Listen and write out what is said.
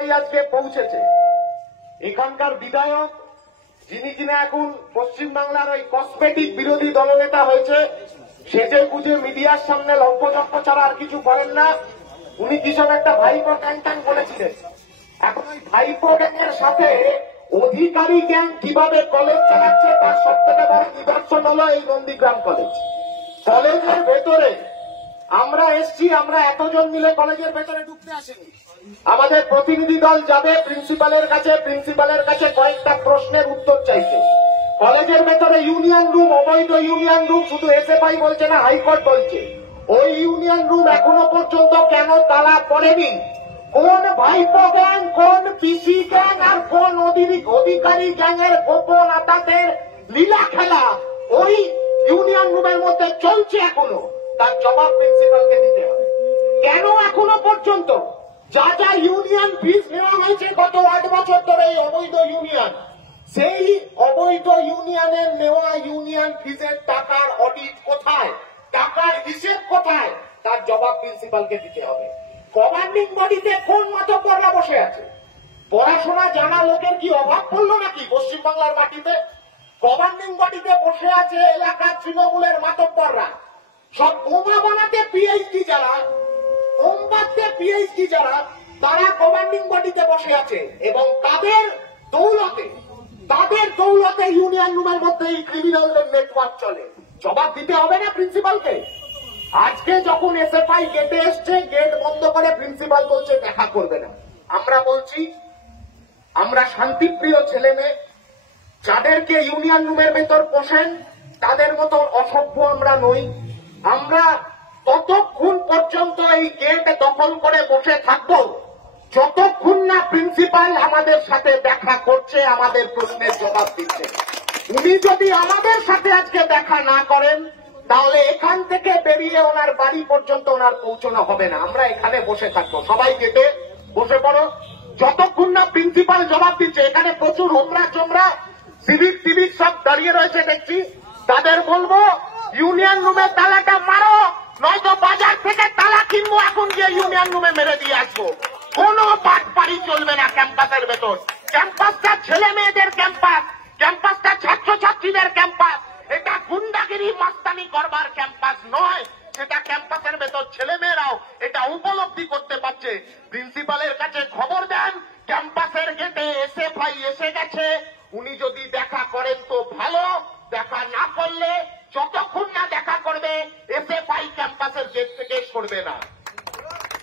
আজকে পৌঁছেছে এখানকার বিধায়ক, যিনি কিনা এখন পশ্চিমবাংলার ওই কসমেটিক বিরোধী দলনেতা হয়েছে, সেজে গুজে মিডিয়ার সামনে লম্পজম্প ছাড়া আর কিছু করেন না। উনি কিসব একটা ভাইপো গ্যাং ট্যাং বলেছিলেন। এখন ওই ভাইপো গ্যাংয়ের সাথে অধিকারী গ্যাং কিভাবে কলেজ চালাচ্ছে তার সব থেকে বড় নিদর্শন হলো এই নন্দীগ্রাম কলেজ। কলেজের ভেতরে আমরা এসছি, আমরা এতজন মিলে কলেজের ভেতরে ঢুকতে আসিনি। আমাদের প্রতিনিধি দল যাবে প্রিন্সিপালের কাছে কয়েকটা প্রশ্নের উত্তর চাইছে। কলেজের ভেতরে ইউনিয়ন রুম, অবৈধ ইউনিয়ন রুম, শুধু এসএফআই বলছে না, হাইকোর্ট বলছে ওই ইউনিয়ন রুম এখনো পর্যন্ত কেন তালা পড়েনি? কোন ভাইপো গ্যাং, কোন পিসি গ্যাং আর কোন অধিকারী গ্যাংয়ের গোপন আতাতের লীলা খেলা ওই ইউনিয়ন রুমের মধ্যে চলছে এখনো, তার জবাব প্রিন্সিপালকে দিতে হবে। কেন এখনো পর্যন্ত যা যা ইউনিয়ন ফিস নেওয়া হয়েছে গত 8 বছর ধরে এই অবৈধ ইউনিয়ন, সেই অবৈধ ইউনিয়নের নেওয়া ইউনিয়ন ফিসের টাকার অডিট কোথায়, টাকার হিসেব কোথায়, তার জবাব প্রিন্সিপালকে দিতে হবে। গভর্নিং বডিতে কোন মাতব্বররা বসে আছে? পড়াশোনা জানা লোকের কি অভাব পড়লো নাকি পশ্চিমবাংলার মাটিতে? গভর্নিং বডিতে বসে আছে এলাকার তৃণমূলের মাতব্বররা, সব বোমা বানাতে পিএইচডি যারা, বোম বাঁধতে পিএইচডি যারা, তারা গভর্নিং বডিতে বসে আছে এবং তাদের দৌলতে ইউনিয়ন রুমের মধ্যে এই ক্রিমিনালদের নেটওয়ার্ক চলে। জবাব দিতে হবে না প্রিন্সিপালকে? আজকে যখন এসএফআই গেটে এসছে, গেট বন্ধ করে প্রিন্সিপাল বলছে দেখা করবে না। আমরা বলছি আমরা শান্তিপ্রিয় ছেলে মেয়ে, যাদেরকে ইউনিয়ন রুমের ভেতর পোষেন তাদের মতো অসভ্য আমরা নই। আমরা ততক্ষণ পর্যন্ত এই গেট দখল করে বসে থাকবো যতক্ষণ না প্রিন্সিপাল আমাদের সাথে দেখা করছে, আমাদের প্রশ্নের জবাব দিচ্ছে। উনি যদি আমাদের সাথে আজকে দেখা না করেন তাহলে এখান থেকে বেরিয়ে ওনার বাড়ি পর্যন্ত ওনার পৌঁছানো হবে না। আমরা এখানে বসে থাকবো, সবাই গেটে বসে পড়ো যতক্ষণ না প্রিন্সিপাল জবাব দিচ্ছে। এখানে প্রচুর হোমরা চোমরা সিভিক সব দাঁড়িয়ে রয়েছে দেখছি, তাদের বলবো ইউনিয়ন রুমের তালাটা মারো, নয়তো বাজার থেকে তালা কিনবো, এখন গিয়ে ইউনিয়ন রুমে মেরে দিয়ে আসবো। কোনো বাটপাড়ি চলবে না ক্যাম্পাসের ভেতর। ক্যাম্পাসটা ছেলে মেয়েদের ক্যাম্পাস, ক্যাম্পাসটা ছাত্রছাত্রীদের ক্যাম্পাস। এটা গুন্ডাগিরি মাস্তানি করবার ক্যাম্পাস নয়, সেটা ক্যাম্পাসের ভেতর ছেলে মেয়েরাও এটা উপলব্ধি করতে পারছে। প্রিন্সিপালের কাছে খবর দেন, ক্যাম্পাসের গেটে এসএফআই এসে গেছে,